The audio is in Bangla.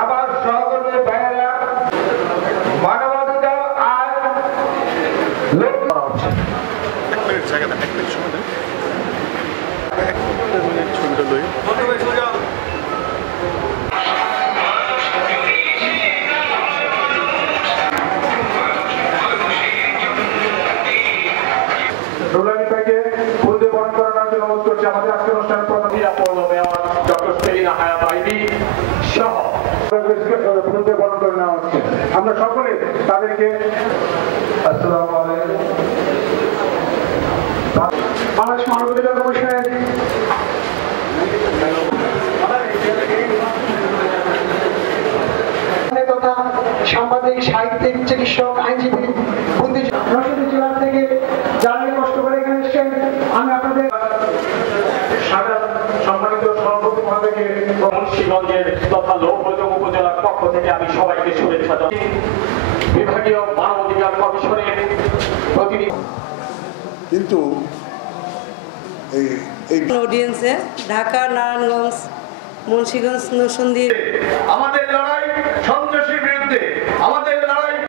আবার সহকর্মী ভাইয়েরা মানবাধিকার আর আমাদের আজকের অনুষ্ঠান প্রধান পৌর মেয়র ডক্টর সেলিনা হায়াত আইভি সহ ফুলতে বরণ করে নেওয়া হচ্ছে। আমরা সকলে তাদেরকে আসসালামু আলাইকুম। বাংলাদেশ মানবাধিকার কমিশনের তথা সাংবাদিক, সাহিত্যিক, চিকিৎসক, আইনজীবী, বুদ্ধিজীবী জেলা থেকে যারা কষ্ট করে এখানে এসেছেন, আমি আপনাদের সম্মানিত সভাপতি মহোদয়কে মুন্সিগঞ্জের তথা লৌহজং উপজেলার পক্ষ থেকে আমি সবাইকে শুভেচ্ছা জানাই। বিভাগীয় মানবাধিকার কমিশনের প্রতিনিধি কিন্তু অডিয়েন্সে ঢাকা, নারায়ণগঞ্জ, মুন্সিগঞ্জ, নরসিংদী আমাদের লড়াই সন্ত্রাসী